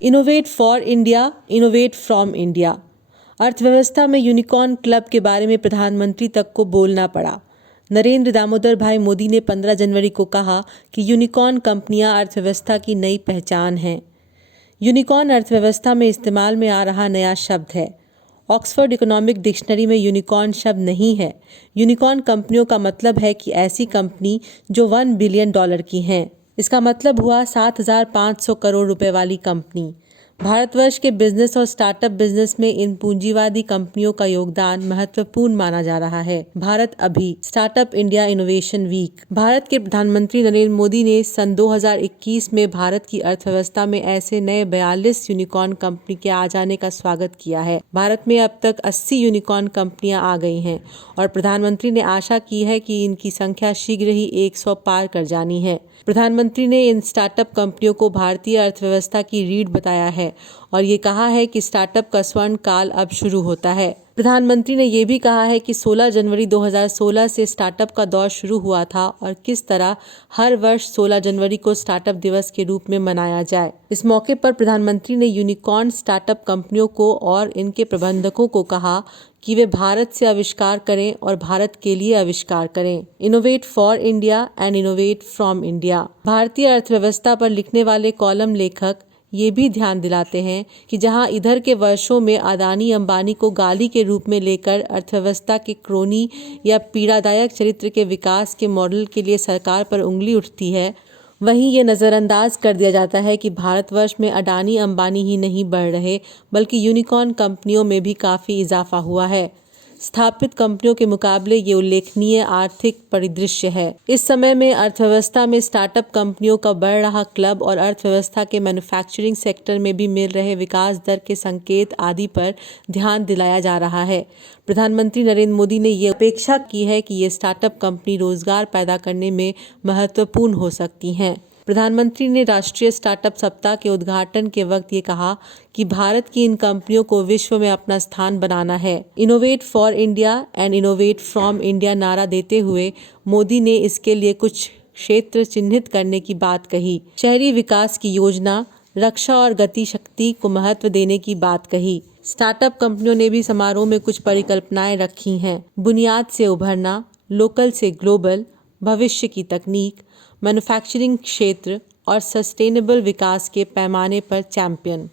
Innovate for India, innovate from India. अर्थव्यवस्था में unicorn club के बारे में प्रधानमंत्री तक को बोलना पड़ा। नरेंद्र दामोदर भाई मोदी ने 15 जनवरी को कहा कि यूनिकॉर्न कंपनियां अर्थव्यवस्था की नई पहचान हैं। यूनिकॉर्न अर्थव्यवस्था में इस्तेमाल में आ रहा नया शब्द है। ऑक्सफोर्ड इकोनॉमिक डिक्शनरी में यूनिकॉर्न शब्द नहीं है। यूनिकॉर्न कंपनियों का मतलब है कि ऐसी कंपनी जो $1 बिलियन की हैं। इसका मतलब हुआ 7,500 करोड़ रुपए वाली कंपनी। भारतवर्ष के बिजनेस और स्टार्टअप बिजनेस में इन पूंजीवादी कंपनियों का योगदान महत्वपूर्ण माना जा रहा है। भारत अभी startup India innovation week. Bharat के प्रधानमंत्री नरेंद्र मोदी ने सन 2021 में भारत की अर्थव्यवस्था में ऐसे नए 42 यूनिकॉर्न कंपनी के आ जाने का स्वागत किया है। भारत में अब तक 80 यूनिकॉर्न कंपनियां आ गई हैं और प्रधानमंत्री ने आशा की है कि इनकी संख्या शीघ्र ही 100 पार कर जानी है। प्रधानमंत्री ने इन स्टार्टअप कंपनियों को भारतीय अर्थव्यवस्था की रीढ़ बताया है और ये कहा है कि स्टार्टअप का स्वर्ण काल अब शुरू होता है। प्रधानमंत्री ने ये भी कहा है कि 16 जनवरी 2016 से स्टार्टअप का दौर शुरू हुआ था और किस तरह हर वर्ष 16 जनवरी को स्टार्टअप दिवस के रूप में मनाया जाए। इस मौके पर प्रधानमंत्री ने यूनिकॉर्न स्टार्टअप कंपनियों को और इनके प्रबंधकों को कहा कि वे भारत से आविष्कार करें और भारत के लिए आविष्कार करें। Innovate for India and innovate from India. भारतीय अर्थव्यवस्था पर लिखने वाले कॉलम लेखक ये भी ध्यान दिलाते हैं कि जहां इधर के वर्षों में अदानी अंबानी को गाली के रूप में लेकर अर्थव्यवस्था के क्रोनी या पीड़ादायक चरित्र के विकास के मॉडल के लिए सरकार पर उंगली उठती है, वहीं ये नज़रअंदाज कर दिया जाता है कि भारतवर्ष में अडानी अंबानी ही नहीं बढ़ रहे बल्कि यूनिकॉर्न कंपनियों में भी काफ़ी इजाफा हुआ है। स्थापित कंपनियों के मुकाबले ये उल्लेखनीय आर्थिक परिदृश्य है। इस समय में अर्थव्यवस्था में स्टार्टअप कंपनियों का बढ़ रहा क्लब और अर्थव्यवस्था के मैन्युफैक्चरिंग सेक्टर में भी मिल रहे विकास दर के संकेत आदि पर ध्यान दिलाया जा रहा है। प्रधानमंत्री नरेंद्र मोदी ने ये अपेक्षा की है कि ये स्टार्टअप कंपनी रोजगार पैदा करने में महत्वपूर्ण हो सकती हैं। प्रधानमंत्री ने राष्ट्रीय स्टार्टअप सप्ताह के उद्घाटन के वक्त ये कहा कि भारत की इन कंपनियों को विश्व में अपना स्थान बनाना है। Innovate for India and innovate from India नारा देते हुए मोदी ने इसके लिए कुछ क्षेत्र चिन्हित करने की बात कही। शहरी विकास की योजना, रक्षा और गति शक्ति को महत्व देने की बात कही। स्टार्टअप कंपनियों ने भी समारोह में कुछ परिकल्पनाएं रखी हैं। बुनियाद से उभरना, लोकल से ग्लोबल, भविष्य की तकनीक, मैन्युफैक्चरिंग क्षेत्र और सस्टेनेबल विकास के पैमाने पर चैंपियन।